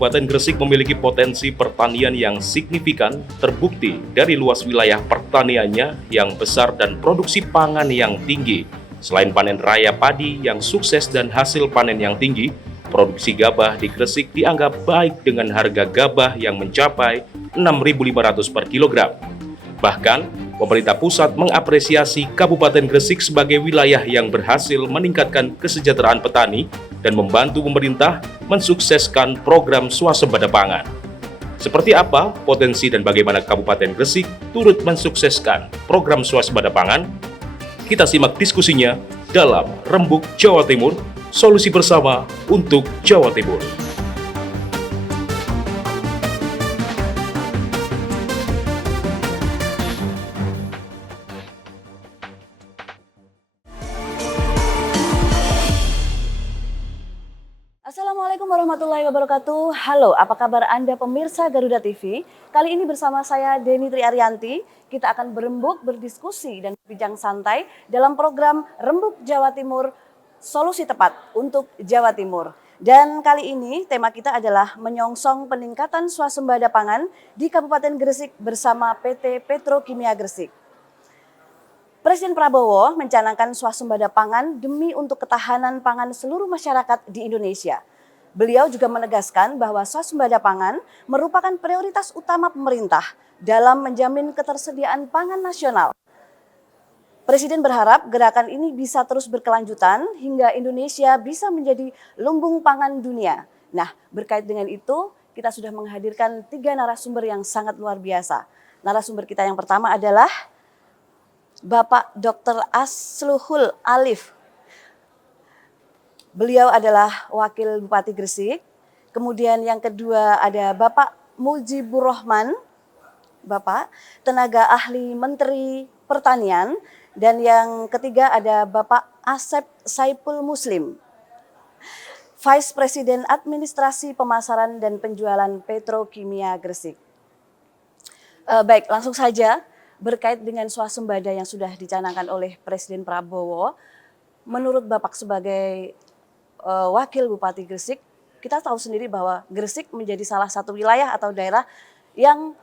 Kabupaten Gresik memiliki potensi pertanian yang signifikan, terbukti dari luas wilayah pertaniannya yang besar dan produksi pangan yang tinggi. Selain panen raya padi yang sukses dan hasil panen yang tinggi, produksi gabah di Gresik dianggap baik dengan harga gabah yang mencapai Rp6.500 per kilogram. Bahkan, pemerintah pusat mengapresiasi Kabupaten Gresik sebagai wilayah yang berhasil meningkatkan kesejahteraan petani dan membantu pemerintah mensukseskan program swasembada pangan. Seperti apa potensi dan bagaimana Kabupaten Gresik turut mensukseskan program swasembada pangan? Kita simak diskusinya dalam Rembuk Jawa Timur, solusi bersama untuk Jawa Timur. Assalamualaikum warahmatullahi wabarakatuh. Halo, apa kabar Anda pemirsa Garuda TV? Kali ini bersama saya Deni Triaryanti, kita akan berembuk, berdiskusi dan berbincang santai dalam program Rembuk Jawa Timur, solusi tepat untuk Jawa Timur. Dan kali ini tema kita adalah menyongsong peningkatan swasembada pangan di Kabupaten Gresik bersama PT Petrokimia Gresik. Presiden Prabowo mencanangkan swasembada pangan demi untuk ketahanan pangan seluruh masyarakat di Indonesia. Beliau juga menegaskan bahwa swasembada pangan merupakan prioritas utama pemerintah dalam menjamin ketersediaan pangan nasional. Presiden berharap gerakan ini bisa terus berkelanjutan hingga Indonesia bisa menjadi lumbung pangan dunia. Nah, berkait dengan itu, kita sudah menghadirkan 3 narasumber yang sangat luar biasa. Narasumber kita yang pertama adalah Bapak Dr. Asluhul Alif. Beliau adalah Wakil Bupati Gresik. Kemudian yang kedua ada Bapak Mujibur Rahman, Bapak Tenaga Ahli Menteri Pertanian. Dan yang ketiga ada Bapak Asep Saipul Muslim, Vice President Administrasi Pemasaran dan Penjualan Petrokimia Gresik. Baik, langsung saja. Berkait dengan swasembada yang sudah dicanangkan oleh Presiden Prabowo, menurut Bapak sebagai Wakil Bupati Gresik, kita tahu sendiri bahwa Gresik menjadi salah satu wilayah atau daerah yang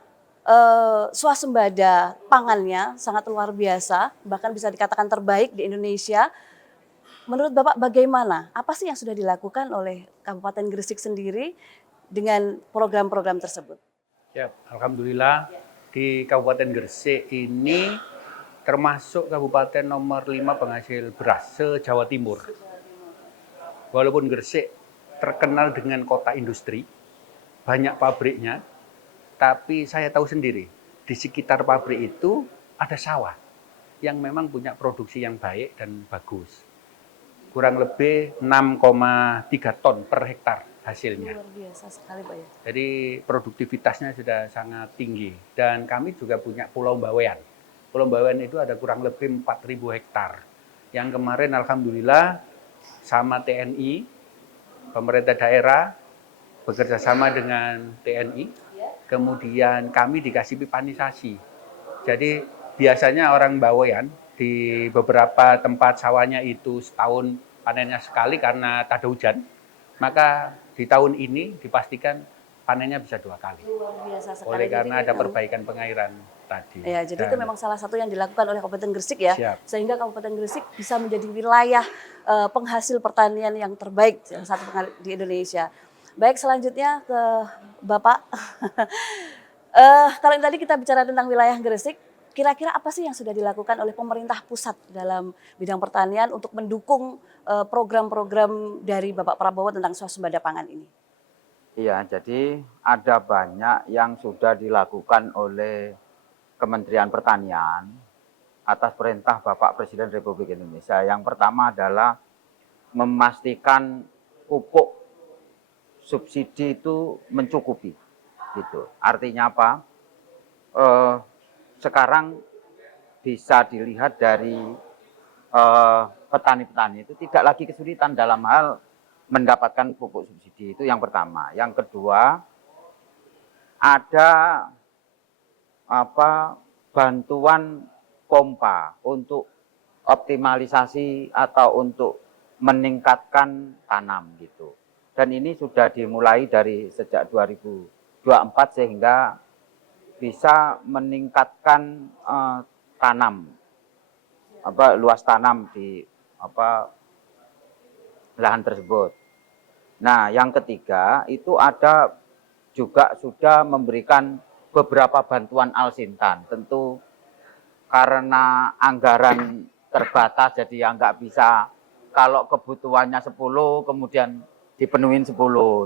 swasembada pangannya sangat luar biasa, bahkan bisa dikatakan terbaik di Indonesia. Menurut Bapak bagaimana? Apa sih yang sudah dilakukan oleh Kabupaten Gresik sendiri dengan program-program tersebut? Ya, alhamdulillah. Di Kabupaten Gresik ini termasuk kabupaten nomor 5 penghasil beras se-Jawa Timur. Walaupun Gresik terkenal dengan kota industri, banyak pabriknya, tapi saya tahu sendiri, di sekitar pabrik itu ada sawah yang memang punya produksi yang baik dan bagus. Kurang lebih 6,3 ton per hektar hasilnya. Luar biasa sekali Pak ya. Jadi produktivitasnya sudah sangat tinggi. Dan kami juga punya Pulau Bawean. Pulau Bawean itu ada kurang lebih 4.000 hektar. Yang kemarin alhamdulillah sama TNI, pemerintah daerah bekerja sama dengan TNI. Kemudian kami dikasih pipanisasi. Jadi biasanya orang Bawean di beberapa tempat sawahnya itu setahun panennya sekali karena tak ada hujan. Maka di tahun ini dipastikan panennya bisa 2 kali. Luar biasa sekali. Oleh karena ada perbaikan pengairan tadi. Ya, jadi itu memang salah satu yang dilakukan oleh Kabupaten Gresik ya. Siap. Sehingga Kabupaten Gresik bisa menjadi wilayah penghasil pertanian yang terbaik yang satu di Indonesia. Baik, selanjutnya ke Bapak. Kalau tadi kita bicara tentang wilayah Gresik, kira-kira apa sih yang sudah dilakukan oleh pemerintah pusat dalam bidang pertanian untuk mendukung program-program dari Bapak Prabowo tentang swasembada pangan ini? Iya, jadi ada banyak yang sudah dilakukan oleh Kementerian Pertanian atas perintah Bapak Presiden Republik Indonesia. Yang pertama adalah memastikan pupuk subsidi itu mencukupi. Gitu. Artinya apa? Sekarang bisa dilihat dari petani-petani itu tidak lagi kesulitan dalam hal mendapatkan pupuk subsidi. Itu yang pertama. Yang kedua, ada bantuan pompa untuk optimalisasi atau untuk meningkatkan tanam gitu. Dan ini sudah dimulai dari sejak 2024 sehingga bisa meningkatkan luas tanam di lahan tersebut. Nah, yang ketiga itu ada juga sudah memberikan beberapa bantuan Al-Sintan. Tentu karena anggaran terbatas jadi ya nggak bisa, kalau kebutuhannya 10 kemudian dipenuhin 10,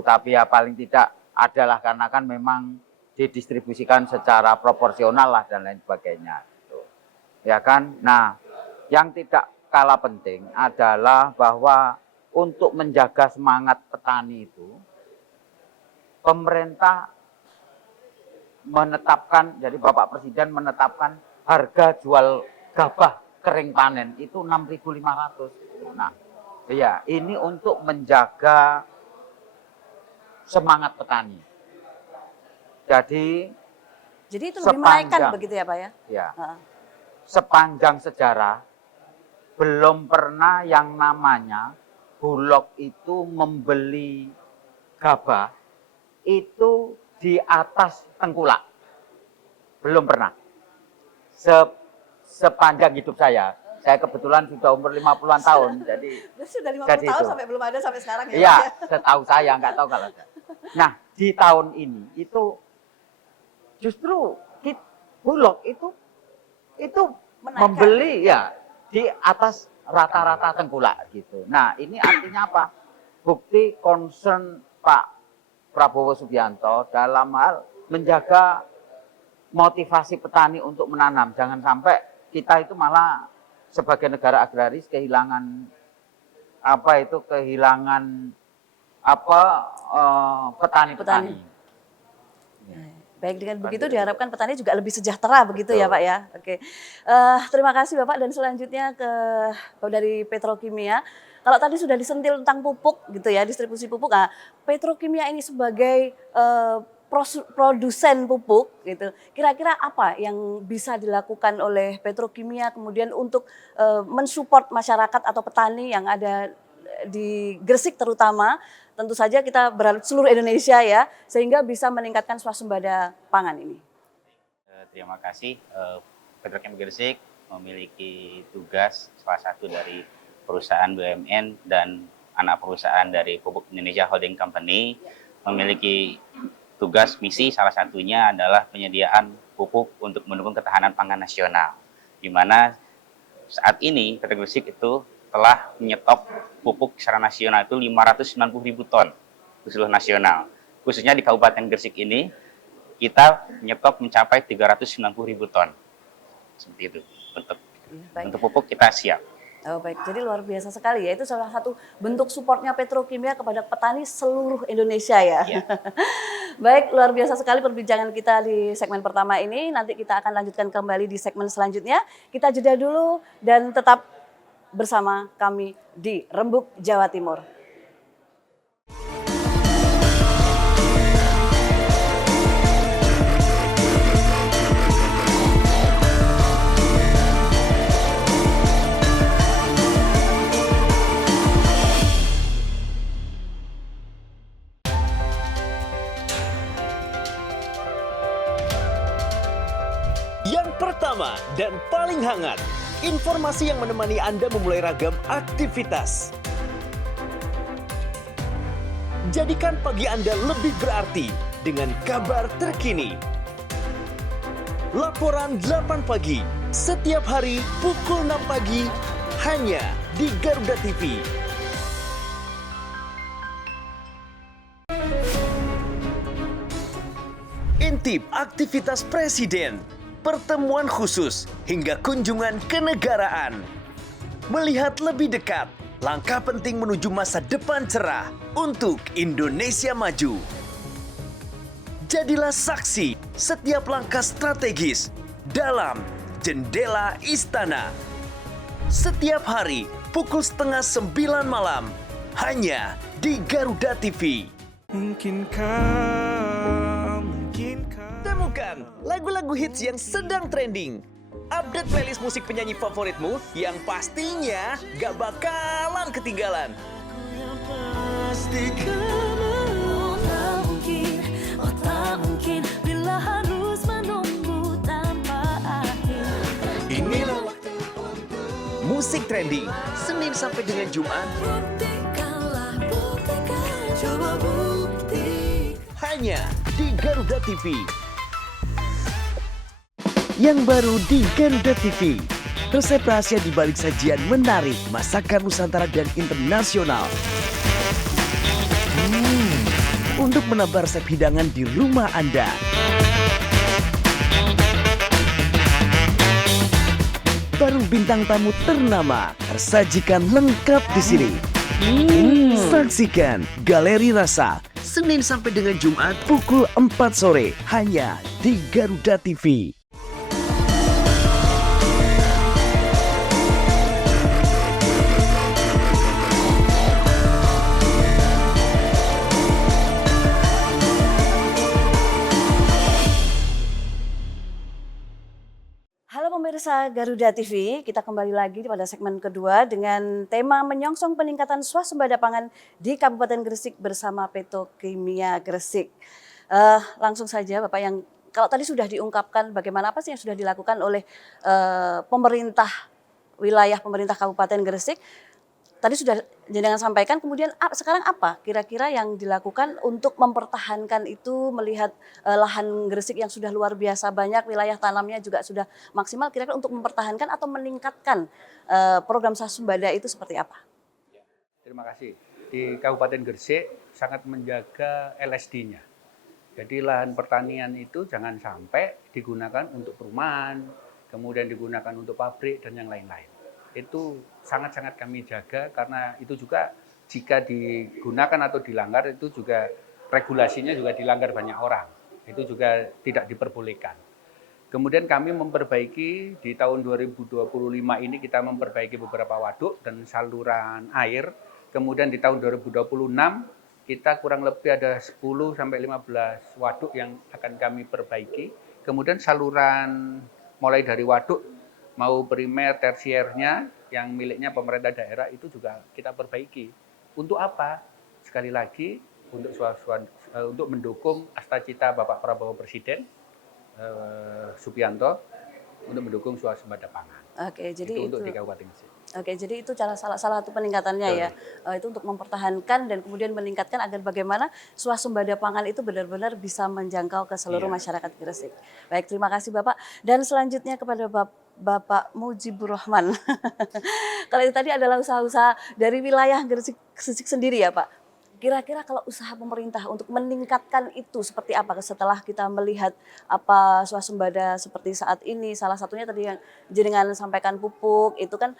tapi ya paling tidak adalah karena kan memang didistribusikan secara proporsional lah dan lain sebagainya. Gitu. Ya kan? Nah, yang tidak kalah penting adalah bahwa untuk menjaga semangat petani itu, pemerintah menetapkan, jadi Bapak Presiden menetapkan harga jual gabah kering panen itu 6.500. Nah, iya, ini untuk menjaga semangat petani. Jadi itu lebih menaikkan begitu ya Pak ya? Ya. Sepanjang sejarah belum pernah yang namanya Bulog itu membeli gabah itu di atas tengkulak. Belum pernah. Sepanjang hidup saya kebetulan sudah umur 50-an tahun, jadi sudah 50 tahun itu. sampai belum ada sampai sekarang ya? Iya, setahu saya, nggak tahu kalau ada. Nah, di tahun ini itu justru Bulog itu Menaikkan. membeli ya di atas rata-rata tengkulak gitu. Nah, ini artinya apa? Bukti concern Pak Prabowo Subianto dalam hal menjaga motivasi petani untuk menanam. Jangan sampai kita itu malah sebagai negara agraris kehilangan petani-petani. Baik, dengan begitu diharapkan petani juga lebih sejahtera begitu ya Pak ya. Oke, terima kasih Bapak, dan selanjutnya dari Petrokimia. Kalau tadi sudah disentil tentang pupuk gitu ya, distribusi pupuk. Nah, Petrokimia ini sebagai produsen pupuk gitu. Kira-kira apa yang bisa dilakukan oleh Petrokimia kemudian untuk mensupport masyarakat atau petani yang ada di Gresik terutama, tentu saja kita berharap seluruh Indonesia ya, sehingga bisa meningkatkan swasembada pangan ini. Terima kasih. Petrokimia Gresik memiliki tugas, salah satu dari perusahaan BUMN dan anak perusahaan dari Pupuk Indonesia Holding Company, memiliki tugas misi salah satunya adalah penyediaan pupuk untuk mendukung ketahanan pangan nasional, di mana saat ini PT Gresik itu telah menyetop pupuk secara nasional itu 590.000 ton di seluruh nasional. Khususnya di Kabupaten Gresik ini kita menyetop mencapai 390.000 ton. Seperti itu. Untuk pupuk kita siap. Oh baik, jadi luar biasa sekali ya. Itu salah satu bentuk supportnya Petrokimia kepada petani seluruh Indonesia ya. Yeah. Baik, luar biasa sekali perbincangan kita di segmen pertama ini. Nanti kita akan lanjutkan kembali di segmen selanjutnya. Kita jeda dulu dan tetap bersama kami di Rembuk, Jawa Timur. Yang pertama dan paling hangat, informasi yang menemani Anda memulai ragam aktivitas. Jadikan pagi Anda lebih berarti dengan kabar terkini. Laporan 8 pagi, setiap hari pukul 6 pagi, hanya di Garuda TV. Intip aktivitas Presiden, pertemuan khusus, hingga kunjungan kenegaraan. Melihat lebih dekat, langkah penting menuju masa depan cerah untuk Indonesia maju. Jadilah saksi setiap langkah strategis dalam Jendela Istana. Setiap hari pukul 8:30 malam, hanya di Garuda TV. Temukan lagu-lagu hits yang sedang trending. Update playlist musik penyanyi favoritmu yang pastinya gak bakalan ketinggalan. tak harus menunggu tanpa akhir. Inilah waktu Musik Trending, Senin sampai dengan Jumat, Buktikanlah, buktikan, coba bukti. hanya di Garuda TV. Yang baru di Garuda TV, resep rahasia di balik sajian menarik masakan Nusantara dan internasional. Untuk menambah resep hidangan di rumah Anda. Baru bintang tamu ternama tersajikan lengkap di sini. Saksikan Galeri Rasa Senin sampai dengan Jumat pukul 4 sore hanya di Garuda TV. Halo pemirsa Garuda TV, kita kembali lagi pada segmen kedua dengan tema menyongsong peningkatan swasembada pangan di Kabupaten Gresik bersama Petrokimia Gresik. Langsung saja Bapak, yang kalau tadi sudah diungkapkan bagaimana apa sih yang sudah dilakukan oleh pemerintah wilayah pemerintah Kabupaten Gresik. Tadi sudah jenengan sampaikan, kemudian sekarang apa kira-kira yang dilakukan untuk mempertahankan itu, melihat lahan Gresik yang sudah luar biasa banyak, wilayah tanamnya juga sudah maksimal, kira-kira untuk mempertahankan atau meningkatkan program swasembada itu seperti apa? Terima kasih. Di Kabupaten Gresik sangat menjaga LSD-nya. Jadi lahan pertanian itu jangan sampai digunakan untuk perumahan, kemudian digunakan untuk pabrik dan yang lain-lain. Itu sangat-sangat kami jaga, karena itu juga jika digunakan atau dilanggar itu juga regulasinya juga dilanggar banyak orang. Itu juga tidak diperbolehkan. Kemudian kami memperbaiki di tahun 2025 ini, kita memperbaiki beberapa waduk dan saluran air. Kemudian di tahun 2026 kita kurang lebih ada 10 sampai 15 waduk yang akan kami perbaiki. Kemudian saluran mulai dari waduk mau primer, tersiernya yang miliknya pemerintah daerah itu juga kita perbaiki. Untuk apa? Sekali lagi untuk mendukung cita Bapak Prabowo Presiden Subianto untuk mendukung swasembada pangan. Oke, jadi itu untuk di Kabupaten Gresik. Oke, jadi itu salah satu peningkatannya ya. Itu untuk mempertahankan dan kemudian meningkatkan agar bagaimana swasembada pangan itu benar-benar bisa menjangkau ke seluruh masyarakat Gresik. Baik, terima kasih Bapak. Dan selanjutnya kepada Bapak Mujibur Rahman. Kalau itu tadi adalah usaha-usaha dari wilayah Gresik sendiri ya Pak. Kira-kira kalau usaha pemerintah untuk meningkatkan itu seperti apa setelah kita melihat apa swasembada seperti saat ini? Salah satunya tadi yang jenengan sampaikan pupuk, itu kan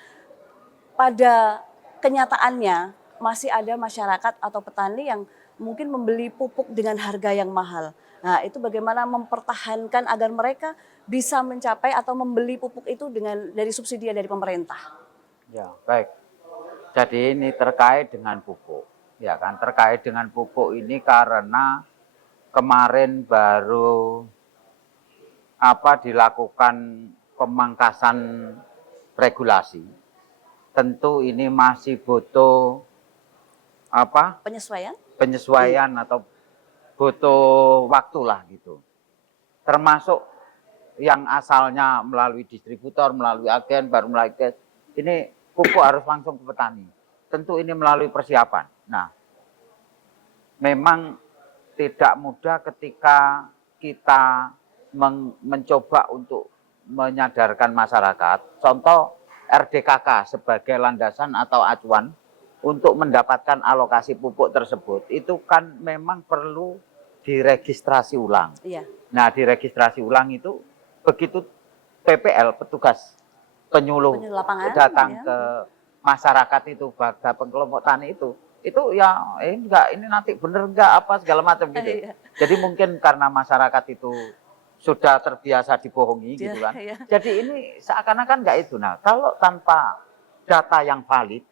pada kenyataannya masih ada masyarakat atau petani yang mungkin membeli pupuk dengan harga yang mahal. Nah, itu bagaimana mempertahankan agar mereka bisa mencapai atau membeli pupuk itu dari subsidi dari pemerintah? Ya, baik. Jadi ini terkait dengan pupuk. Ya kan, terkait dengan pupuk ini karena kemarin baru dilakukan pemangkasan regulasi. Tentu ini masih butuh penyesuaian atau butuh waktu lah gitu. Termasuk yang asalnya melalui distributor, melalui agen, baru melalui gas. Ini pupuk harus langsung ke petani. Tentu ini melalui persiapan. Nah, memang tidak mudah ketika kita mencoba untuk menyadarkan masyarakat. Contoh RDKK sebagai landasan atau acuan untuk mendapatkan alokasi pupuk tersebut, itu kan memang perlu diregistrasi ulang. Iya. Nah, diregistrasi ulang itu begitu PPL, petugas penyuluh lapangan, datang ya, ke masyarakat itu pada kelompok tani itu ya ini nanti bener enggak apa segala macam gitu. Iya. Jadi mungkin karena masyarakat itu sudah terbiasa dibohongi gitu kan. Iya. Jadi ini seakan-akan enggak itu. Nah, kalau tanpa data yang valid,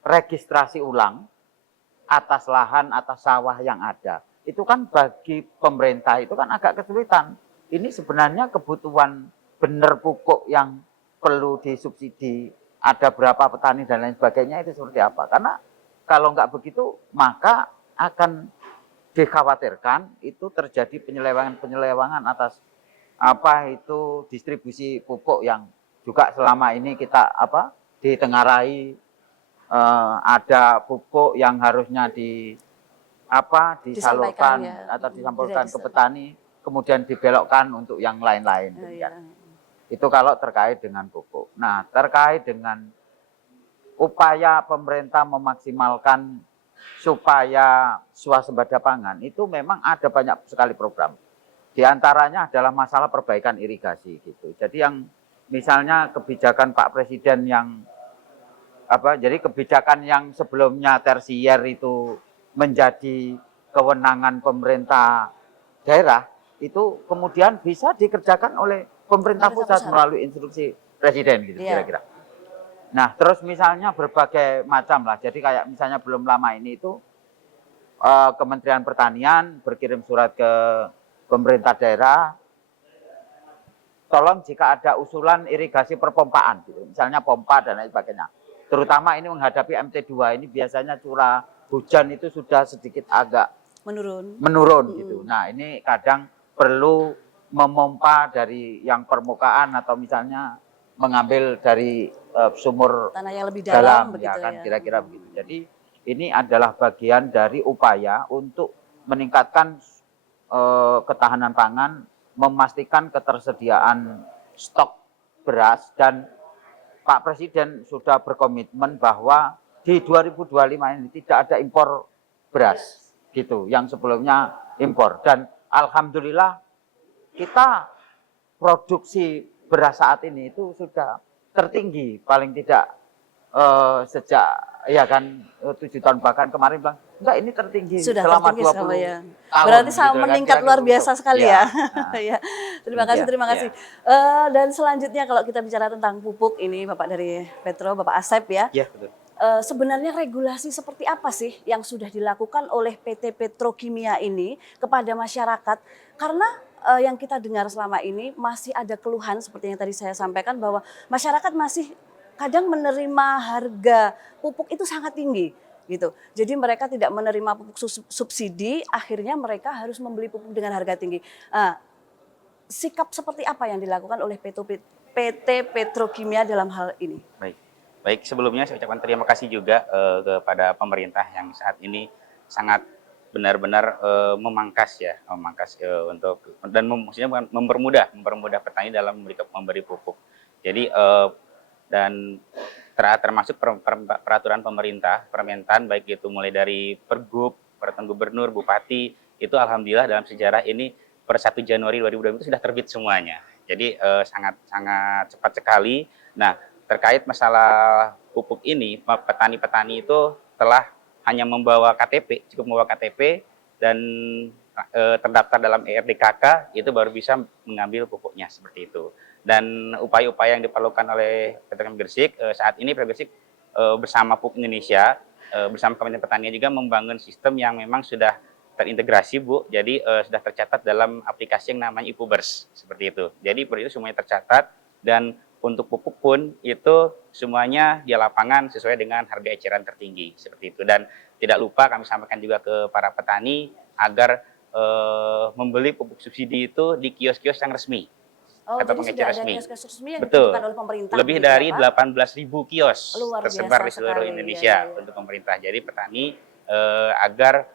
registrasi ulang atas lahan, atas sawah yang ada, itu kan bagi pemerintah itu kan agak kesulitan. Ini sebenarnya kebutuhan benar pupuk yang perlu disubsidi, ada berapa petani dan lain sebagainya, itu seperti apa. Karena kalau nggak begitu, maka akan dikhawatirkan itu terjadi penyelewangan atas apa itu distribusi pupuk yang juga selama ini kita ditengarai, ada pupuk yang harusnya disalurkan ya, atau tidak disampaikan ke petani, kemudian dibelokkan untuk yang lain-lain. iya. Itu kalau terkait dengan pupuk. Nah, terkait dengan upaya pemerintah memaksimalkan supaya swasembada pangan, itu memang ada banyak sekali program. Di antaranya adalah masalah perbaikan irigasi gitu. Jadi yang misalnya kebijakan Pak Presiden yang jadi kebijakan yang sebelumnya tersier itu menjadi kewenangan pemerintah daerah, itu kemudian bisa dikerjakan oleh pemerintah pusat melalui instruksi Presiden gitu kira-kira. Nah, terus misalnya berbagai macam lah. Jadi kayak misalnya belum lama ini itu Kementerian Pertanian berkirim surat ke pemerintah daerah, tolong jika ada usulan irigasi perpompaan gitu, misalnya pompa dan lain sebagainya. Terutama ini menghadapi MT2 ini biasanya curah hujan itu sudah sedikit agak menurun gitu. Nah, ini kadang perlu memompa dari yang permukaan atau misalnya mengambil dari sumur tanah yang lebih dalam begitu ya kan, kira-kira begitu. Jadi ini adalah bagian dari upaya untuk meningkatkan ketahanan pangan, memastikan ketersediaan stok beras, dan Pak Presiden sudah berkomitmen bahwa di 2025 ini tidak ada impor beras gitu, yang sebelumnya impor. Dan alhamdulillah kita produksi beras saat ini itu sudah tertinggi, paling tidak sejak 7 tahun, bahkan kemarin bilang enggak, ini tertinggi selama 20 tahun. Berarti gitu, meningkat kira-kira luar gitu. biasa sekali ya. Ya. Terima kasih, Ya, terima kasih. Dan selanjutnya kalau kita bicara tentang pupuk ini, Bapak dari Petro, Bapak Asep ya. Iya, betul. Sebenarnya regulasi seperti apa sih yang sudah dilakukan oleh PT Petrokimia ini kepada masyarakat? Karena yang kita dengar selama ini masih ada keluhan seperti yang tadi saya sampaikan, bahwa masyarakat masih kadang menerima harga pupuk itu sangat tinggi gitu. Jadi mereka tidak menerima pupuk subsidi, akhirnya mereka harus membeli pupuk dengan harga tinggi. Sikap seperti apa yang dilakukan oleh PT Petrokimia dalam hal ini? Baik, sebelumnya saya ucapkan terima kasih juga kepada pemerintah yang saat ini sangat benar-benar memangkas untuk dan maksudnya mempermudah petani dalam memberi pupuk. Jadi dan termasuk peraturan pemerintah, Permentan, baik itu mulai dari Pergub, Peraturan Gubernur, Bupati, itu alhamdulillah dalam sejarah ini per 1 Januari 2020 itu sudah terbit semuanya. Jadi sangat cepat sekali. Nah, terkait masalah pupuk ini, petani-petani itu telah hanya membawa KTP, cukup membawa KTP dan terdaftar dalam ERDKK, itu baru bisa mengambil pupuknya seperti itu. Dan upaya-upaya yang diperlukan oleh Petrokimia Gresik, saat ini Petrokimia Gresik bersama Pupuk Indonesia, bersama Kementerian Pertanian juga membangun sistem yang memang sudah terintegrasi, Bu. Jadi sudah tercatat dalam aplikasi yang namanya Ipubers, seperti itu. Jadi itu semuanya tercatat, dan untuk pupuk pun itu semuanya di lapangan sesuai dengan harga eceran tertinggi, seperti itu. Dan tidak lupa kami sampaikan juga ke para petani agar membeli pupuk subsidi itu di kios-kios yang resmi. Atau jadi pengecekan sudah ada resmi. kios-kios resmi yang Betul. ditentukan oleh pemerintah. Lebih gitu dari ya, Pak? 18.000 kios tersebar di seluruh sekali. Indonesia untuk pemerintah. Jadi petani agar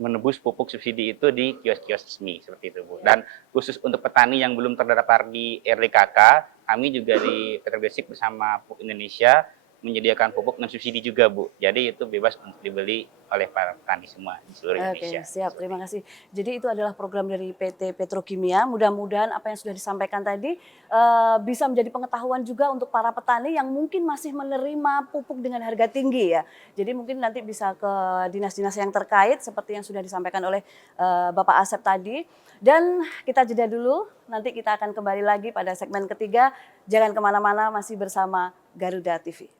menebus pupuk subsidi itu di kios-kios resmi, seperti itu, Bu. Dan khusus untuk petani yang belum terdaftar di RDKK, kami juga di Petrokimia Gresik bersama Pupuk Indonesia menyediakan pupuk non subsidi juga, Bu. Jadi itu bebas untuk dibeli oleh para petani semua di seluruh Indonesia. Oke, siap. Terima kasih. Jadi itu adalah program dari PT Petrokimia. Mudah-mudahan apa yang sudah disampaikan tadi bisa menjadi pengetahuan juga untuk para petani yang mungkin masih menerima pupuk dengan harga tinggi ya. Jadi mungkin nanti bisa ke dinas-dinas yang terkait seperti yang sudah disampaikan oleh Bapak Asep tadi. Dan kita jeda dulu, nanti kita akan kembali lagi pada segmen ketiga. Jangan kemana-mana, masih bersama Garuda TV.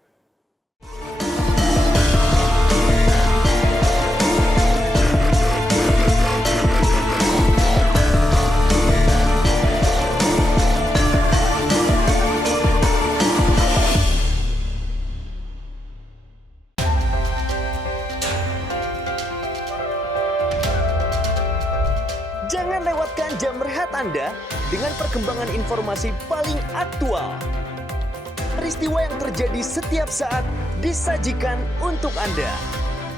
dengan perkembangan informasi paling aktual. Peristiwa yang terjadi setiap saat disajikan untuk Anda.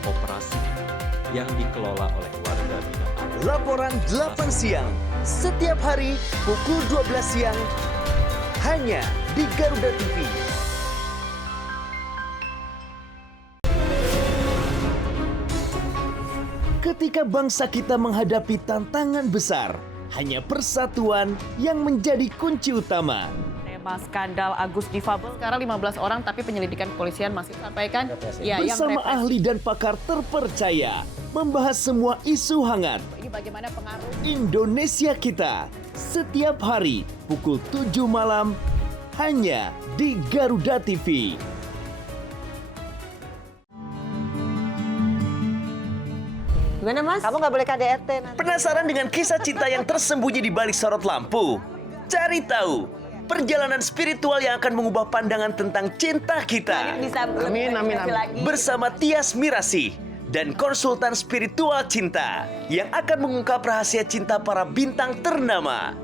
Operasi yang dikelola oleh warga binaan. Laporan 8 siang, setiap hari pukul 12 siang, hanya di Garuda TV. Ketika bangsa kita menghadapi tantangan besar, hanya persatuan yang menjadi kunci utama. Tema skandal Agus Difabel sekarang 15 orang tapi penyelidikan kepolisian masih sampaikan ya Bersama yang ahli dan pakar terpercaya, membahas semua isu hangat ini bagaimana pengaruh Indonesia kita setiap hari pukul 7 malam hanya di Garuda TV. Gimana Mas? Kamu nggak boleh KDRT nanti. Penasaran dengan kisah cinta yang tersembunyi di balik sorot lampu? Cari tahu perjalanan spiritual yang akan mengubah pandangan tentang cinta kita. Bisa amin. Lagi. Bersama Tias Mirasih dan konsultan spiritual cinta yang akan mengungkap rahasia cinta para bintang ternama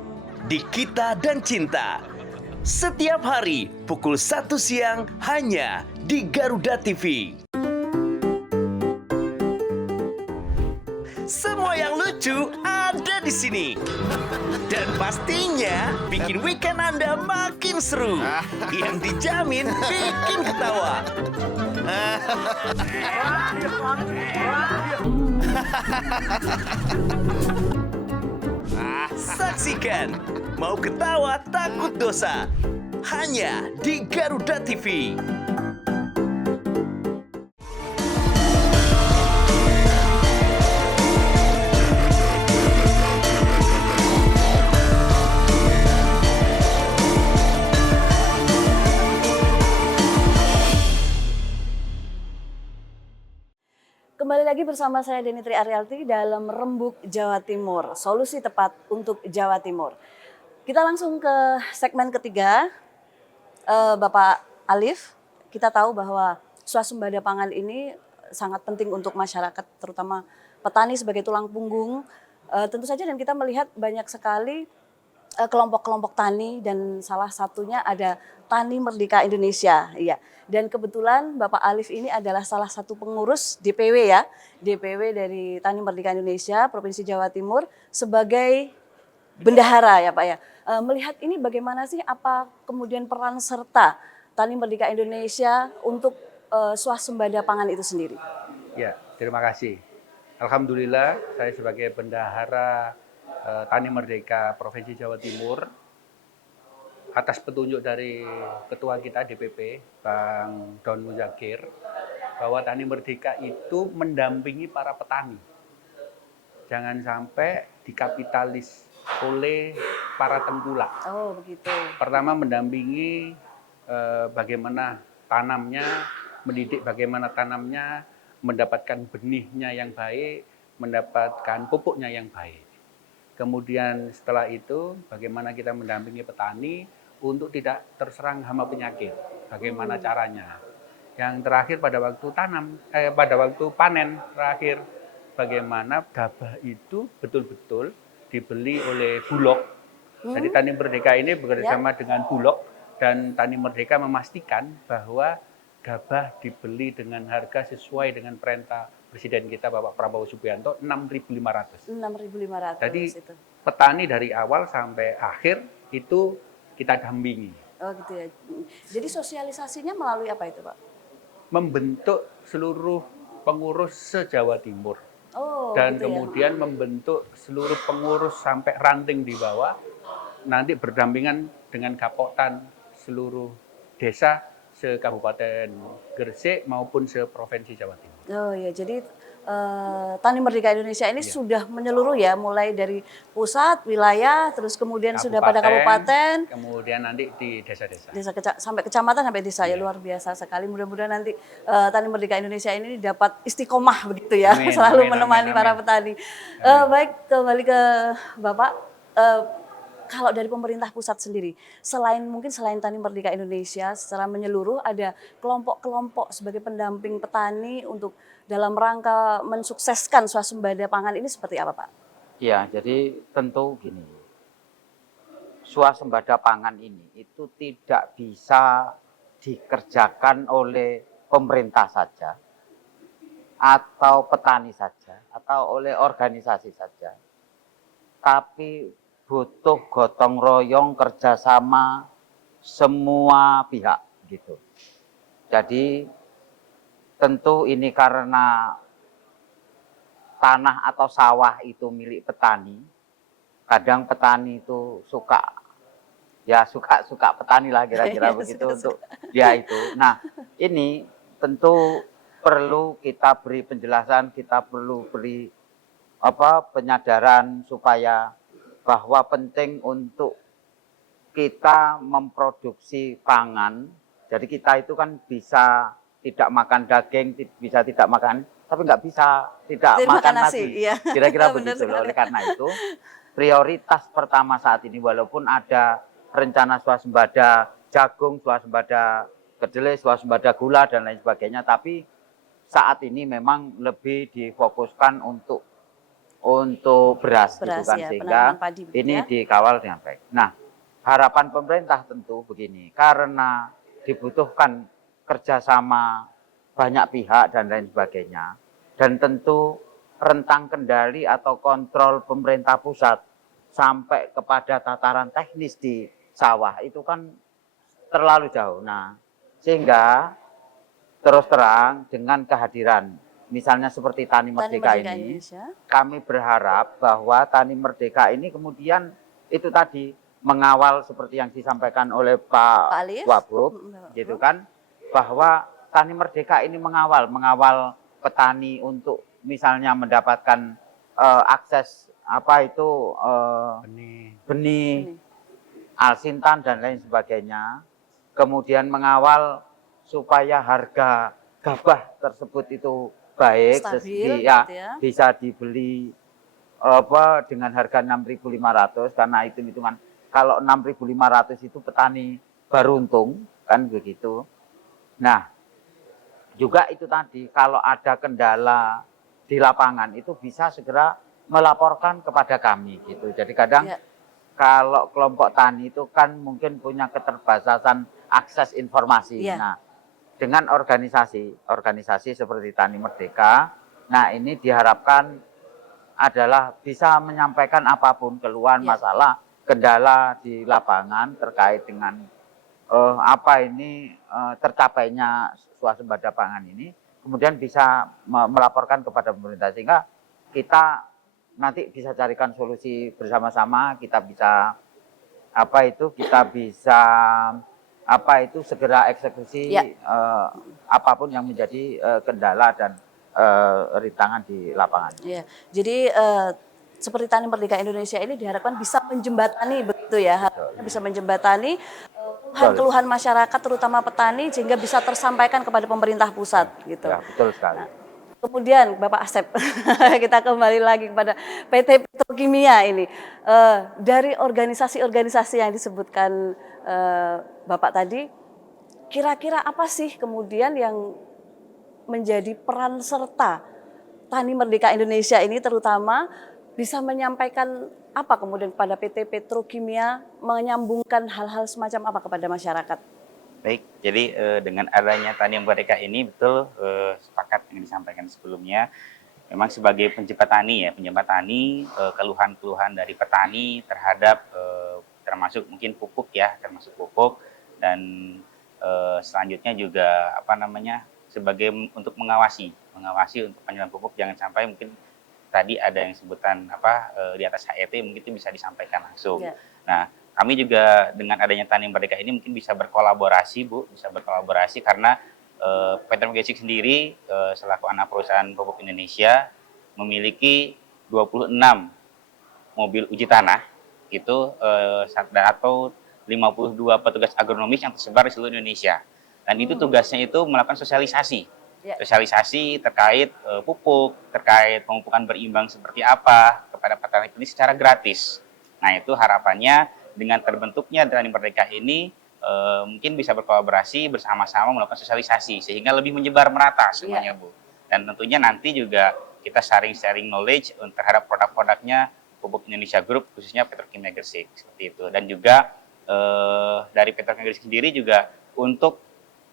di Kita dan Cinta. Setiap hari pukul 1 siang hanya di Garuda TV. Semua yang lucu ada di sini. Dan pastinya bikin weekend Anda makin seru. Yang dijamin bikin ketawa. Saksikan Mau Ketawa Takut Dosa hanya di Garuda TV. Kembali lagi bersama saya Deni Tri Arianti dalam Rembuk Jawa Timur, solusi tepat untuk Jawa Timur. Kita langsung ke segmen ketiga, Bapak Alif. Kita tahu bahwa swasembada pangan ini sangat penting untuk masyarakat, terutama petani sebagai tulang punggung. Tentu saja dan kita melihat banyak sekali kelompok-kelompok tani dan salah satunya ada Tani Merdeka Indonesia. Iya. Dan kebetulan Bapak Alif ini adalah salah satu pengurus DPW ya, DPW dari Tani Merdeka Indonesia Provinsi Jawa Timur sebagai bendahara ya Pak ya. Melihat ini bagaimana sih apa kemudian peran serta Tani Merdeka Indonesia untuk swasembada pangan itu sendiri? Ya, terima kasih. Alhamdulillah saya sebagai bendahara Tani Merdeka Provinsi Jawa Timur atas petunjuk dari ketua kita DPP Bang Don Muzakir bahwa Tani Merdeka itu mendampingi para petani. Jangan sampai dikapitalis oleh para tengkulak. Oh, begitu. Pertama mendampingi bagaimana tanamnya, mendidik bagaimana tanamnya, mendapatkan benihnya yang baik, mendapatkan pupuknya yang baik. Kemudian setelah itu bagaimana kita mendampingi petani untuk tidak terserang hama penyakit. Bagaimana caranya? Yang terakhir pada waktu pada waktu panen terakhir, bagaimana gabah itu betul-betul dibeli oleh Bulog. Jadi Tani Merdeka ini bekerjasama dengan Bulog dan Tani Merdeka memastikan bahwa gabah dibeli dengan harga sesuai dengan perintah Presiden kita Bapak Prabowo Subianto 6.500. 6.500 Jadi itu. petani dari awal sampai akhir itu kita dampingi. Oh gitu ya. Jadi sosialisasinya melalui apa itu Pak? Membentuk seluruh pengurus se-Jawa Timur. Oh, Dan gitu kemudian membentuk seluruh pengurus sampai ranting di bawah. Nanti berdampingan dengan Kapoktan seluruh desa se-Kabupaten Gresik maupun se-Provinsi Jawa Timur. Oh ya, jadi Tani Merdeka Indonesia ini sudah menyeluruh ya, mulai dari pusat, wilayah, terus kemudian sudah pada kabupaten, kemudian nanti di desa-desa. Sampai kecamatan, sampai desa ya, luar biasa sekali. Mudah-mudahan nanti Tani Merdeka Indonesia ini dapat istiqomah begitu ya, Amin, selalu amin, menemani amin, para amin. petani. Baik, kembali ke Bapak. Kalau dari pemerintah pusat sendiri, selain Tani Merdeka Indonesia secara menyeluruh, ada kelompok-kelompok sebagai pendamping petani untuk dalam rangka mensukseskan swasembada pangan ini seperti apa Pak? Ya, jadi tentu gini, swasembada pangan ini itu tidak bisa dikerjakan oleh pemerintah saja, atau petani saja, atau oleh organisasi saja. Tapi butuh gotong royong kerjasama semua pihak gitu. Jadi tentu ini karena tanah atau sawah itu milik petani. Kadang petani itu suka petani lah kira-kira begitu untuk dia itu. Nah, ini tentu perlu kita beri penjelasan, kita perlu beri penyadaran supaya bahwa penting untuk kita memproduksi pangan. Jadi kita itu kan bisa tidak makan daging, bisa tidak makan, tapi nggak bisa tidak makan nasi. Iya. Kira-kira Benar begitu. sekali. Oleh karena itu, prioritas pertama saat ini, walaupun ada rencana swasembada jagung, swasembada kedelai, swasembada gula, dan lain sebagainya, tapi saat ini memang lebih difokuskan untuk beras gitu kan, ya, sehingga penanaman padi, ini ya. dikawal dengan baik. Nah, harapan pemerintah tentu begini, karena dibutuhkan kerjasama banyak pihak dan lain sebagainya, dan tentu rentang kendali atau kontrol pemerintah pusat sampai kepada tataran teknis di sawah itu kan terlalu jauh. Nah, sehingga terus terang dengan kehadiran misalnya seperti Tani Merdeka ini, Indonesia. kami berharap bahwa Tani Merdeka ini kemudian itu tadi mengawal seperti yang disampaikan oleh Pak Alif, Wagub, gitu kan, bahwa Tani Merdeka ini mengawal petani untuk misalnya mendapatkan akses benih, alsintan dan lain sebagainya, kemudian mengawal supaya harga gabah tersebut itu baik, Stabil, ya, gitu ya. bisa dibeli dengan harga 6.500, karena itu hitungan kalau 6.500 itu petani baru untung kan begitu. Nah, juga itu tadi kalau ada kendala di lapangan itu bisa segera melaporkan kepada kami gitu. Jadi kadang kalau kelompok tani itu kan mungkin punya keterbatasan akses informasi. Nah, dengan organisasi seperti Tani Merdeka, nah ini diharapkan adalah bisa menyampaikan apapun keluhan, masalah, kendala di lapangan terkait dengan tercapainya swasembada pangan ini, kemudian bisa melaporkan kepada pemerintah, sehingga kita nanti bisa carikan solusi bersama-sama, kita bisa segera eksekusi apapun yang menjadi kendala dan rintangan di lapangan. Ya, jadi seperti Tani Merdeka Indonesia ini diharapkan bisa menjembatani begitu ya, harapnya bisa menjembatani keluhan-keluhan masyarakat terutama petani sehingga bisa tersampaikan kepada pemerintah pusat gitu. Ya, betul sekali. Nah, kemudian Bapak Asep, kita kembali lagi kepada PT Petrokimia ini. Dari organisasi-organisasi yang disebutkan Bapak tadi, kira-kira apa sih kemudian yang menjadi peran serta Tani Merdeka Indonesia ini terutama bisa menyampaikan apa kemudian kepada PT Petrokimia, menyambungkan hal-hal semacam apa kepada masyarakat? Baik, jadi dengan adanya Tani Merdeka ini betul sepakat yang disampaikan sebelumnya. Memang sebagai penjembat tani keluhan-keluhan dari petani terhadap termasuk mungkin pupuk dan selanjutnya juga sebagai untuk mengawasi untuk penjualan pupuk, jangan sampai mungkin tadi ada yang sebutan di atas HET mungkin itu bisa disampaikan langsung. Nah, kami juga dengan adanya Tani Merdeka ini mungkin bisa berkolaborasi, karena PT Megasik sendiri selaku anak perusahaan pupuk Indonesia memiliki 26 mobil uji tanah itu atau 52 petugas agronomis yang tersebar di seluruh Indonesia. Dan itu tugasnya itu melakukan sosialisasi terkait pupuk, terkait pemupukan berimbang seperti apa kepada petani ini secara gratis. Nah, itu harapannya dengan terbentuknya Tani Merdeka ini mungkin bisa berkolaborasi bersama-sama melakukan sosialisasi sehingga lebih menyebar merata semuanya, Bu. Dan tentunya nanti juga kita sharing knowledge terhadap produk-produknya Pupuk Indonesia Group, khususnya Petrokimia Gresik seperti itu. Dan juga dari Petrokimia Gresik sendiri juga untuk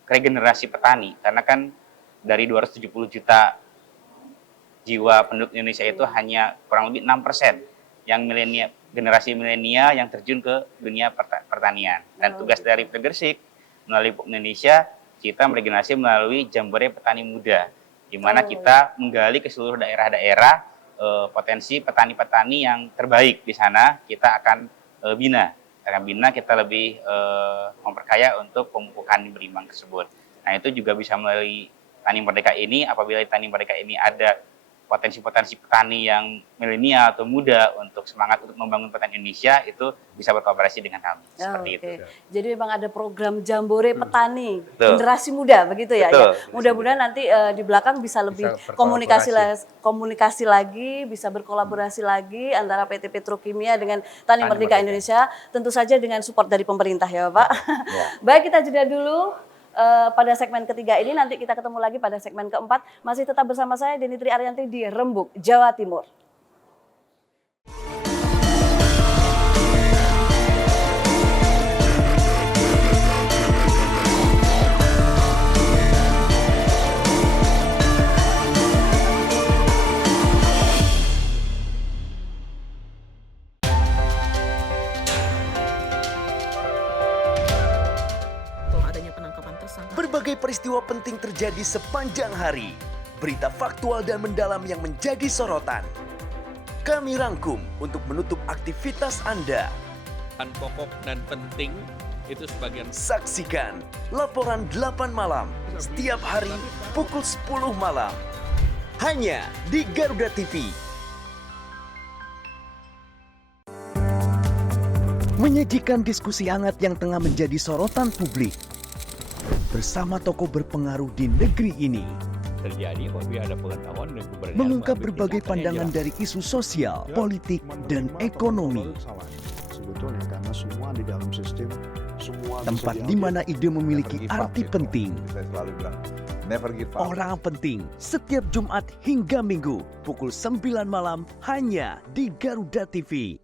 regenerasi petani, karena kan dari 270 juta jiwa penduduk Indonesia itu hanya kurang lebih 6% yang generasi milenial yang terjun ke dunia pertanian. Dan tugas dari Petrokimia Gresik melalui Pupuk Indonesia, kita meregenerasi melalui Jambore Petani Muda, di mana kita menggali ke seluruh daerah-daerah potensi petani-petani yang terbaik di sana. Kita akan bina, kita lebih memperkaya untuk pemupukan berimbang tersebut. Nah, itu juga bisa melalui Tani Merdeka ini. Apabila di Tani Merdeka ini ada potensi-potensi petani yang milenial atau muda untuk semangat untuk membangun petani Indonesia, itu bisa berkolaborasi dengan kami. Seperti itu. Jadi memang ada program Jambore Petani generasi muda begitu ya. Mudah-mudahan nanti di belakang bisa lebih komunikasi lagi, bisa berkolaborasi lagi antara PT Petrokimia dengan Tani Merdeka Indonesia, tentu saja dengan support dari pemerintah ya Pak. Baik, kita jeda dulu. Pada segmen ketiga ini, nanti kita ketemu lagi pada segmen keempat. Masih tetap bersama saya Deni Tri Ariyanti di Rembuk, Jawa Timur. Berbagai peristiwa penting terjadi sepanjang hari. Berita faktual dan mendalam yang menjadi sorotan. Kami rangkum untuk menutup aktivitas Anda. Pokok dan penting itu sebagian. Saksikan laporan 8 malam setiap hari pukul 10 malam. Hanya di Garuda TV. Menyajikan diskusi hangat yang tengah menjadi sorotan publik. Bersama tokoh berpengaruh di negeri ini. Terjadi apabila ada pengetahuan dan keberanian Mengungkap berbagai pandangan dari isu sosial, politik, dan ekonomi. Sebetulnya karena semua di dalam sistem, Tempat di mana ide memiliki arti penting. Saya selalu bilang, never give up. Orang penting setiap Jumat hingga Minggu pukul 9 malam hanya di Garuda TV.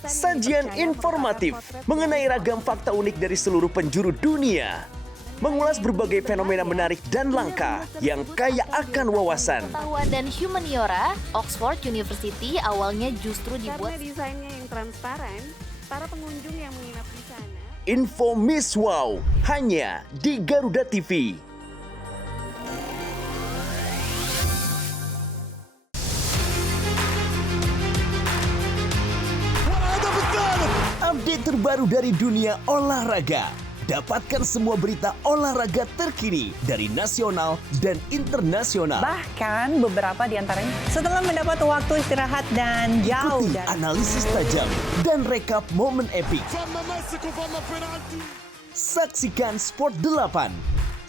Sajian informatif mengenai ragam fakta unik dari seluruh penjuru dunia. Mengulas berbagai fenomena menarik dan langka yang kaya akan wawasan. Pengetahuan dan humaniora, Oxford University awalnya justru dibuat karena desainnya yang transparan, para pengunjung yang menginap di sana. Info Miss Wow hanya di Garuda TV. Update terbaru dari dunia olahraga. Dapatkan semua berita olahraga terkini dari nasional dan internasional. Bahkan beberapa di antaranya setelah mendapat waktu istirahat dan jauh dari analisis tajam dan rekap momen epik. Saksikan Sport 8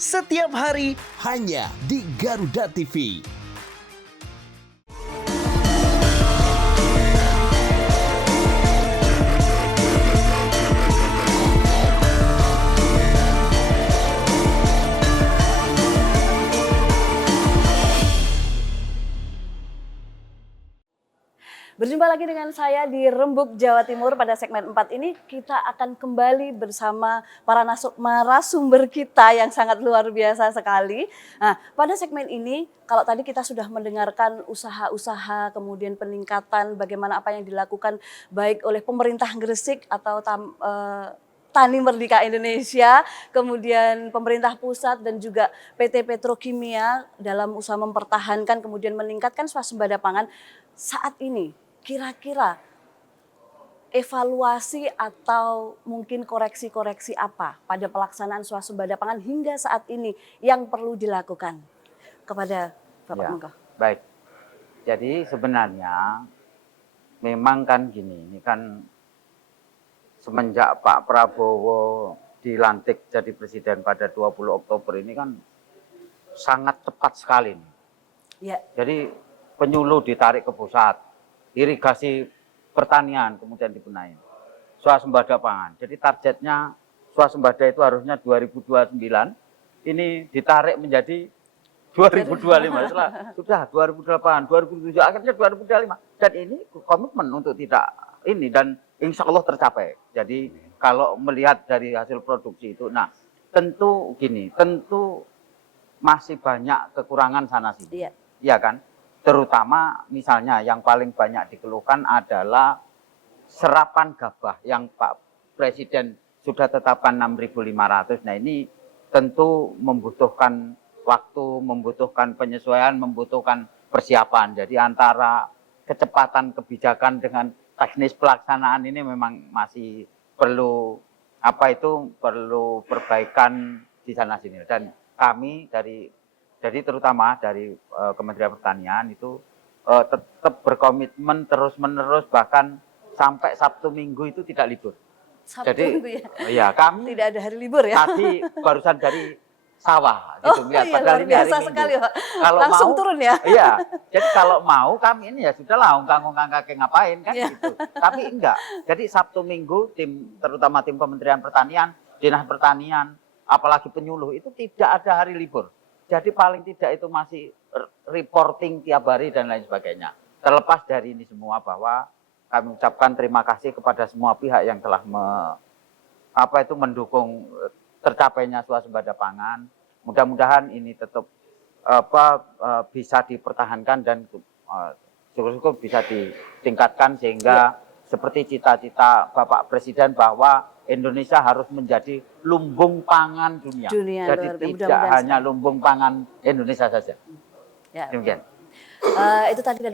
setiap hari hanya di Garuda TV. Berjumpa lagi dengan saya di Rembuk, Jawa Timur. Pada segmen 4 ini kita akan kembali bersama para narasumber kita yang sangat luar biasa sekali. Nah, pada segmen ini, kalau tadi kita sudah mendengarkan usaha-usaha, kemudian peningkatan bagaimana apa yang dilakukan baik oleh pemerintah Gresik atau Tani Merdeka Indonesia, kemudian pemerintah pusat dan juga PT Petrokimia dalam usaha mempertahankan kemudian meningkatkan swasembada pangan. Saat ini kira-kira evaluasi atau mungkin koreksi-koreksi apa pada pelaksanaan swasembada pangan hingga saat ini yang perlu dilakukan kepada Bapak Menko? Baik, jadi sebenarnya memang kan gini, ini kan semenjak Pak Prabowo dilantik jadi presiden pada 20 Oktober ini kan sangat tepat sekali. Ya. Jadi penyuluh ditarik ke pusat, irigasi pertanian kemudian dibenahi, swasembada pangan. Jadi targetnya swasembada itu harusnya 2029, ini ditarik menjadi 2025 sudah 2008, 2007, akhirnya 2025. Dan ini komitmen untuk tidak ini dan insya Allah tercapai. Jadi kalau melihat dari hasil produksi itu, nah tentu gini, tentu masih banyak kekurangan sana sini, iya kan? Terutama misalnya yang paling banyak dikeluhkan adalah serapan gabah yang Pak Presiden sudah tetapkan 6.500. Nah ini tentu membutuhkan waktu, membutuhkan penyesuaian, membutuhkan persiapan. Jadi antara kecepatan kebijakan dengan teknis pelaksanaan ini memang masih perlu perlu perbaikan di sana sini. Dan kami dari terutama dari Kementerian Pertanian itu tetap berkomitmen terus-menerus, bahkan sampai Sabtu Minggu itu tidak libur. Sabtu Jadi Minggu ya? Iya, kami tidak ada hari libur ya? Tadi barusan dari sawah gitu, Iya, padahal luar ini hari biasa Minggu. sekali Pak. Kalau Langsung mau, turun ya? Iya, jadi kalau mau kami ini ya sudahlah, ungkang-ungkang kakek ngapain kan gitu. Tapi enggak, jadi Sabtu Minggu terutama tim Kementerian Pertanian, Dinas Pertanian, apalagi penyuluh itu tidak ada hari libur. Jadi paling tidak itu masih reporting tiap hari dan lain sebagainya. Terlepas dari ini semua, bahwa kami ucapkan terima kasih kepada semua pihak yang telah mendukung tercapainya swasembada pangan. Mudah-mudahan ini tetap bisa dipertahankan dan syukur-syukur bisa ditingkatkan sehingga seperti cita-cita Bapak Presiden bahwa Indonesia harus menjadi lumbung pangan dunia. Jadi tidak hanya lumbung pangan Indonesia saja. Ya, demikian. Itu tadi dari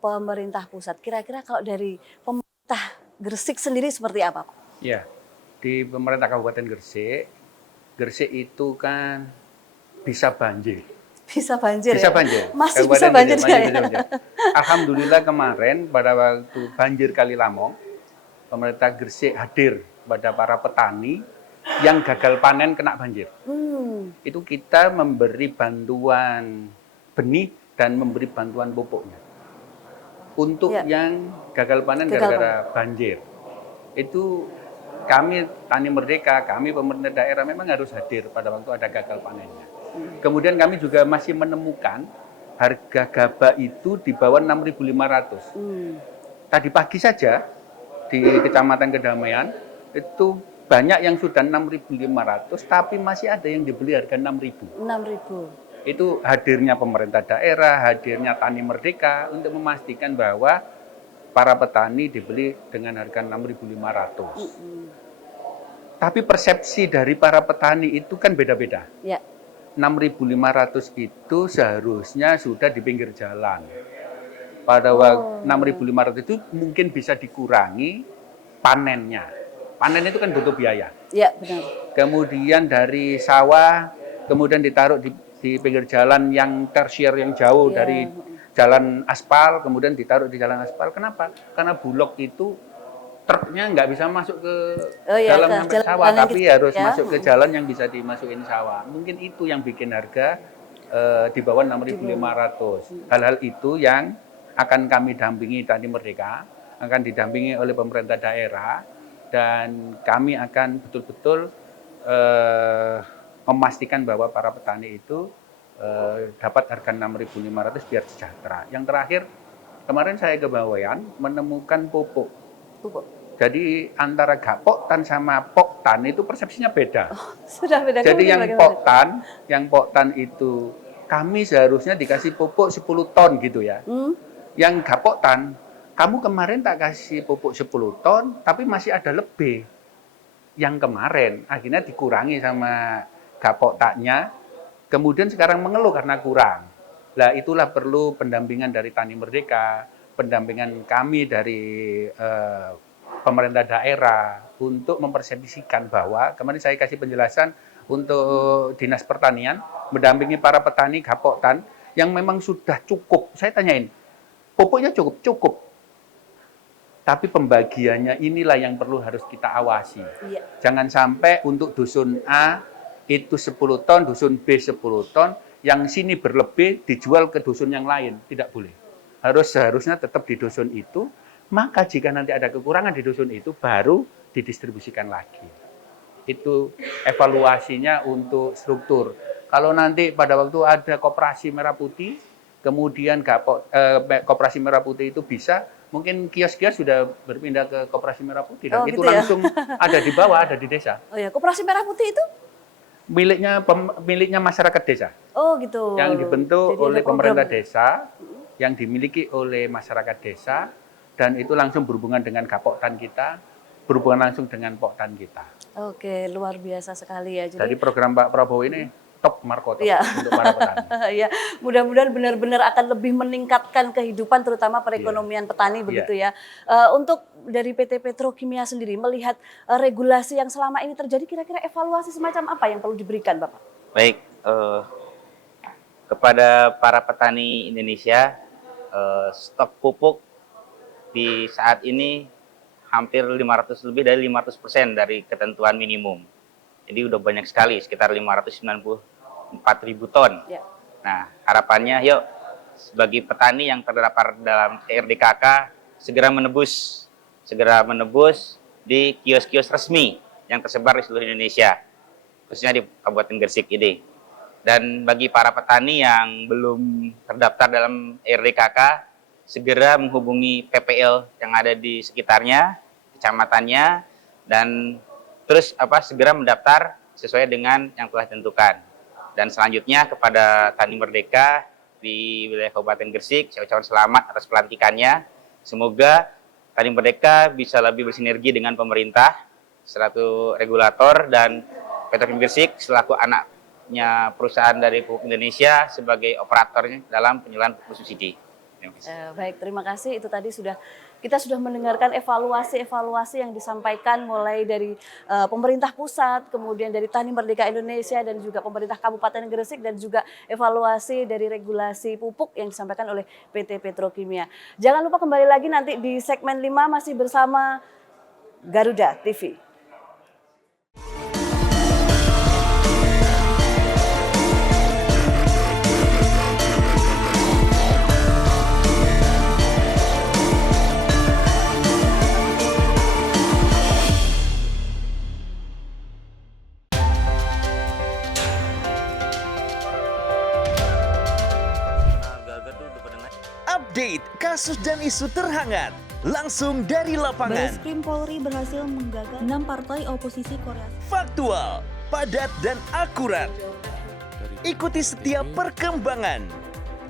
pemerintah pusat. Kira-kira kalau dari pemerintah Gresik sendiri seperti apa, Pak? Ya, di pemerintah Kabupaten Gresik itu kan bisa banjir. Bisa banjir Bisa ya? banjir. Masih Kabupaten bisa banjir Gresik, ya? masih bisa banjir. Alhamdulillah kemarin pada waktu banjir Kali Lamong, pemerintah Gresik hadir pada para petani yang gagal panen kena banjir. Itu kita memberi bantuan benih dan memberi bantuan pupuknya. Untuk yang gagal panen gara-gara banjir, itu kami Tani Merdeka, kami pemerintah daerah memang harus hadir pada waktu ada gagal panennya. Kemudian kami juga masih menemukan harga gabah itu di bawah 6.500. Tadi pagi saja di Kecamatan Kedamaian itu banyak yang sudah 6.500, tapi masih ada yang dibeli harga 6.000. 6.000. Itu hadirnya pemerintah daerah, hadirnya Tani Merdeka untuk memastikan bahwa para petani dibeli dengan harga 6.500. Tapi persepsi dari para petani itu kan beda-beda. Ya. 6.500 itu seharusnya sudah di pinggir jalan. Pada waktu 6.500 itu mungkin bisa dikurangi panennya. Panen itu kan butuh biaya. Iya, benar. Kemudian dari sawah, kemudian ditaruh di pinggir jalan yang tersier yang jauh dari jalan aspal, kemudian ditaruh di jalan aspal. Kenapa? Karena Bulog itu truknya nggak bisa masuk ke dalam sampai sawah, tapi harus masuk ke jalan yang bisa dimasukin sawah. Mungkin itu yang bikin harga di bawah 6.500. Hal-hal itu yang akan kami dampingi Tani Merdeka, akan didampingi oleh pemerintah daerah, dan kami akan betul-betul memastikan bahwa para petani itu dapat harga 6.500 biar sejahtera. Yang terakhir, kemarin saya ke Bawean menemukan pupuk. Jadi antara Gapoktan sama Poktan itu persepsinya beda. Sudah beda. Jadi yang Poktan itu kami seharusnya dikasih pupuk 10 ton gitu ya. Yang Gapoktan, kamu kemarin tak kasih pupuk 10 ton, tapi masih ada lebih. Yang kemarin akhirnya dikurangi sama Gapoktannya, kemudian sekarang mengeluh karena kurang. Nah itulah perlu pendampingan dari Tani Merdeka, pendampingan kami dari pemerintah daerah untuk mempersepsikan bahwa kemarin saya kasih penjelasan untuk Dinas Pertanian mendampingi para petani Gapoktan yang memang sudah cukup. Saya tanyain, pupuknya cukup. Tapi pembagiannya inilah yang perlu harus kita awasi. Jangan sampai untuk dusun A itu 10 ton, dusun B 10 ton, yang sini berlebih dijual ke dusun yang lain. Tidak boleh. Seharusnya tetap di dusun itu, maka jika nanti ada kekurangan di dusun itu, baru didistribusikan lagi. Itu evaluasinya untuk struktur. Kalau nanti pada waktu ada koperasi merah putih, kemudian koperasi merah putih itu bisa, mungkin kios-kios sudah berpindah ke koperasi merah putih dan itu gitu ya? langsung ada di bawah, ada di desa. Oh ya, Koperasi Merah Putih itu? Miliknya masyarakat desa. Oh gitu. Yang dibentuk Jadi ada oleh program. pemerintah desa, yang dimiliki oleh masyarakat desa, dan itu langsung berhubungan dengan Gapoktan kita, berhubungan langsung dengan Poktan kita. Oke, luar biasa sekali ya. Jadi program Pak Prabowo ini top markotop Iya. untuk para petani. Ya, mudah-mudahan benar-benar akan lebih meningkatkan kehidupan terutama perekonomian petani begitu ya. Untuk dari PT Petrokimia sendiri melihat regulasi yang selama ini terjadi, kira-kira evaluasi semacam apa yang perlu diberikan, Bapak? Baik, kepada para petani Indonesia, stok pupuk di saat ini hampir lebih dari 500% dari ketentuan minimum. Jadi udah banyak sekali, sekitar 594.000 ton. Ya. Nah, harapannya yuk bagi petani yang terdapat dalam RDKK segera menebus di kios-kios resmi yang tersebar di seluruh Indonesia, khususnya di Kabupaten Gresik ini. Dan bagi para petani yang belum terdaftar dalam RDKK, segera menghubungi PPL yang ada di sekitarnya, kecamatannya, dan terus segera mendaftar sesuai dengan yang telah ditentukan. Dan selanjutnya kepada Tani Merdeka di wilayah Kabupaten Gresik, saya ucapkan selamat atas pelantikannya. Semoga Tani Merdeka bisa lebih bersinergi dengan pemerintah selaku regulator dan Petrokimia Gresik selaku anaknya perusahaan dari Pupuk Indonesia sebagai operatornya dalam penyaluran pupuk subsidi. Baik, terima kasih. Itu tadi kita sudah mendengarkan evaluasi yang disampaikan mulai dari pemerintah pusat, kemudian dari Tani Merdeka Indonesia dan juga pemerintah Kabupaten Gresik dan juga evaluasi dari regulasi pupuk yang disampaikan oleh PT Petrokimia. Jangan lupa kembali lagi nanti di segmen 5 masih bersama Garuda TV. Update kasus dan isu terhangat langsung dari lapangan. Bareskrim Polri berhasil menggagal 6 partai oposisi Korea. Faktual, padat dan akurat. Ikuti setiap perkembangan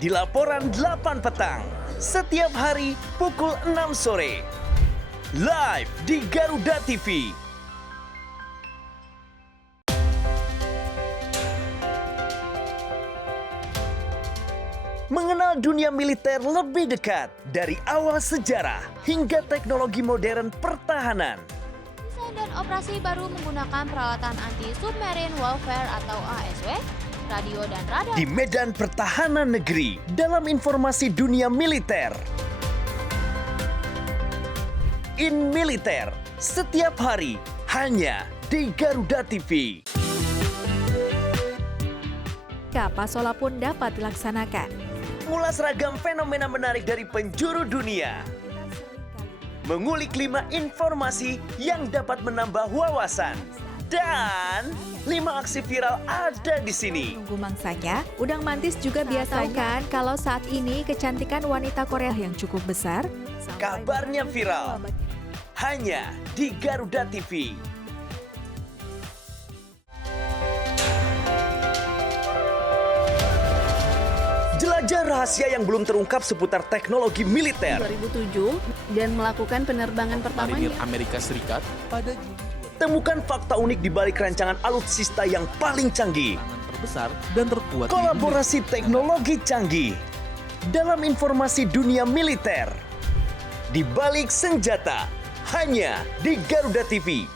di laporan 8 petang setiap hari pukul 6 sore. Live di Garuda TV. Mengenal dunia militer lebih dekat dari awal sejarah hingga teknologi modern pertahanan. Desain dan operasi baru menggunakan peralatan anti-submarine warfare atau ASW, radio dan radar. Di medan pertahanan negeri dalam informasi dunia militer. In Militer, setiap hari hanya di Garuda TV. Pasola pun dapat dilaksanakan. Mengulas ragam fenomena menarik dari penjuru dunia. Mengulik 5 informasi yang dapat menambah wawasan. Dan 5 aksi viral ada di sini. Tunggu mangsanya, udang mantis juga biasanya kan kalau saat ini kecantikan wanita Korea yang cukup besar. Kabarnya viral. Hanya di Garuda TV. Jelajah rahasia yang belum terungkap seputar teknologi militer. 2007 dan melakukan penerbangan pertamanya. Amerika Serikat pada Temukan fakta unik di balik rancangan alutsista yang paling canggih. terbesar dan terkuat. Kolaborasi teknologi canggih dalam informasi dunia militer. Di balik senjata, hanya di Garuda TV.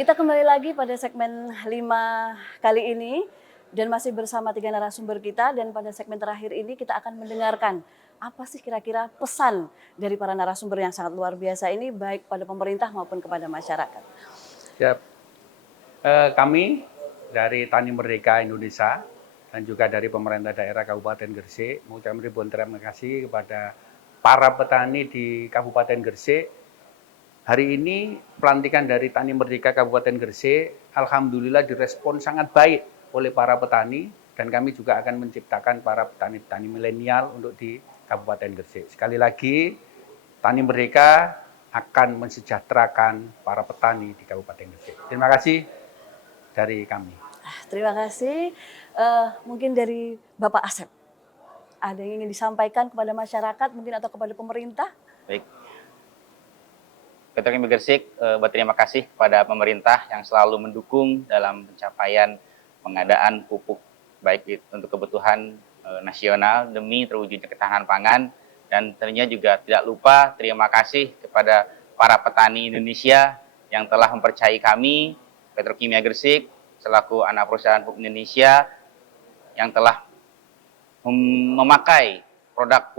Kita kembali lagi pada segmen 5 kali ini dan masih bersama 3 narasumber kita, dan pada segmen terakhir ini kita akan mendengarkan apa sih kira-kira pesan dari para narasumber yang sangat luar biasa ini baik pada pemerintah maupun kepada masyarakat. Ya, Kami dari Tani Merdeka Indonesia dan juga dari pemerintah daerah Kabupaten Gresik mengucapkan ribuan terima kasih kepada para petani di Kabupaten Gresik. Hari ini pelantikan dari Tani Merdeka Kabupaten Gresik, alhamdulillah direspon sangat baik oleh para petani dan kami juga akan menciptakan para petani-petani milenial untuk di Kabupaten Gresik. Sekali lagi, Tani Merdeka akan mensejahterakan para petani di Kabupaten Gresik. Terima kasih dari kami. Terima kasih. Mungkin dari Bapak Asep, ada yang ingin disampaikan kepada masyarakat mungkin atau kepada pemerintah? Baik. Petrokimia Gresik berterima kasih kepada pemerintah yang selalu mendukung dalam pencapaian pengadaan pupuk baik untuk kebutuhan nasional demi terwujudnya ketahanan pangan, dan tentunya juga tidak lupa terima kasih kepada para petani Indonesia yang telah mempercayai kami Petrokimia Gresik selaku anak perusahaan pupuk Indonesia yang telah memakai produk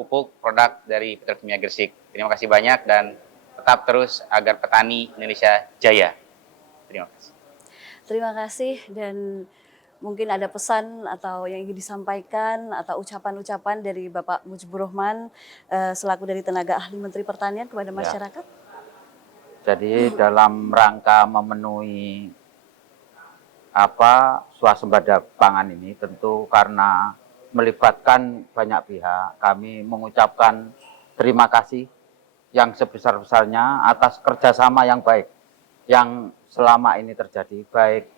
dari Petrokimia Gresik. Terima kasih banyak dan tetap terus agar petani Indonesia jaya. Terima kasih. Terima kasih, dan mungkin ada pesan atau yang ingin disampaikan atau ucapan-ucapan dari Bapak Mujibur Rahman selaku dari tenaga ahli Menteri Pertanian kepada masyarakat? Jadi dalam rangka memenuhi swasembada pangan ini, tentu karena melibatkan banyak pihak, kami mengucapkan terima kasih yang sebesar-besarnya atas kerjasama yang baik yang selama ini terjadi, baik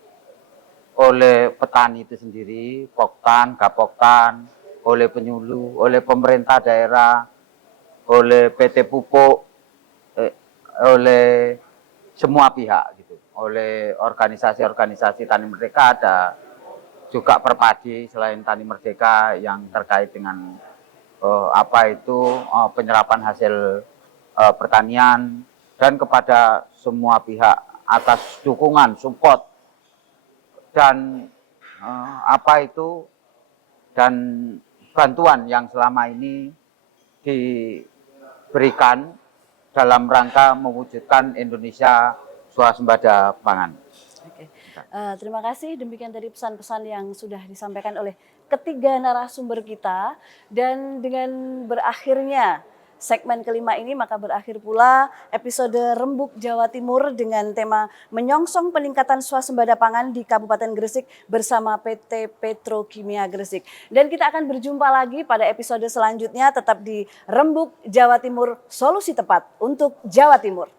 oleh petani itu sendiri, Poktan, Gapoktan, oleh penyuluh, oleh pemerintah daerah, oleh PT Pupuk, oleh semua pihak gitu, oleh organisasi-organisasi Tani Merdeka, ada juga Perpadi selain Tani Merdeka yang terkait dengan penyerapan hasil pertanian, dan kepada semua pihak atas dukungan, support dan dan bantuan yang selama ini diberikan dalam rangka mewujudkan Indonesia swasembada pangan. Oke. Terima kasih. Demikian tadi pesan-pesan yang sudah disampaikan oleh ketiga narasumber kita, dan dengan berakhirnya segmen kelima ini maka berakhir pula episode Rembuk Jawa Timur dengan tema menyongsong peningkatan swasembada pangan di Kabupaten Gresik bersama PT Petrokimia Gresik. Dan kita akan berjumpa lagi pada episode selanjutnya, tetap di Rembuk Jawa Timur, solusi tepat untuk Jawa Timur.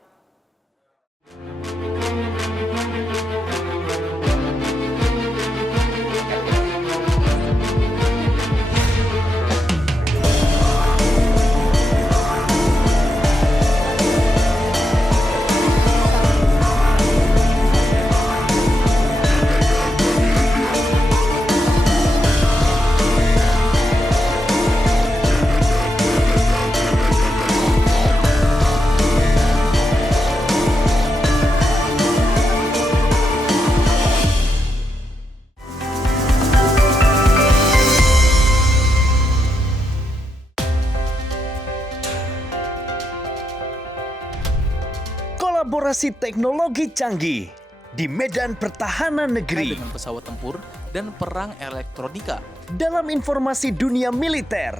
Kolaborasi teknologi canggih di medan pertahanan negeri dengan pesawat tempur dan perang elektronika. dalam informasi dunia militer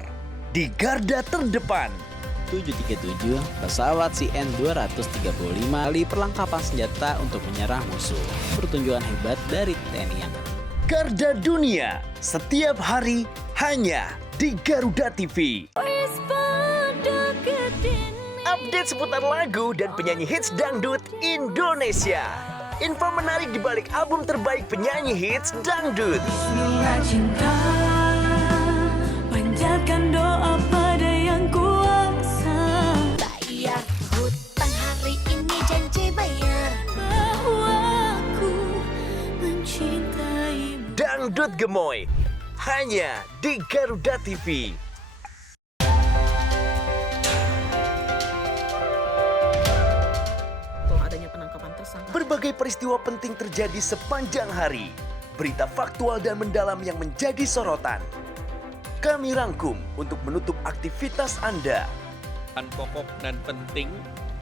di garda terdepan. 737 pesawat CN-235 kali perlengkapan senjata untuk menyerang musuh. Pertunjukan hebat dari TNI Angkatan. Garda dunia setiap hari hanya di Garuda TV. Update seputar lagu dan penyanyi hits dangdut Indonesia. Info menarik di balik album terbaik penyanyi hits dangdut. Cinta, panjatkan doa pada yang kuasa. Bayar hutang hari ini, janji bayar. Bahwa aku mencintaimu. Dangdut Gemoy hanya di Garuda TV. Berbagai peristiwa penting terjadi sepanjang hari. Berita faktual dan mendalam yang menjadi sorotan. Kami rangkum untuk menutup aktivitas Anda. Pokok dan penting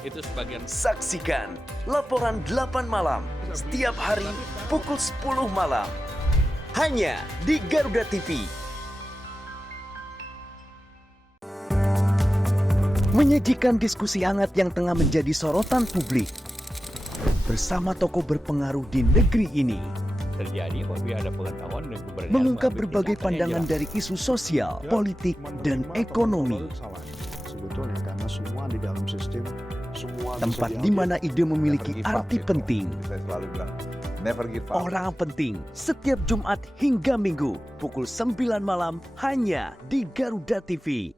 Itu sebagian. Saksikan Laporan 8 Malam setiap hari pukul 10 malam. Hanya di Garuda TV. Menyajikan diskusi hangat yang tengah menjadi sorotan publik. Bersama tokoh berpengaruh di negeri ini. Terjadi apabila ada pengetahuan dan keberanian Mengungkap berbagai pandangan dari isu sosial, politik, dan ekonomi. Sebetulnya karena semua di dalam sistem, semua Tempat di mana ide memiliki arti penting. Saya selalu bilang, never give up. Orang penting setiap Jumat hingga Minggu pukul 9 malam hanya di Garuda TV.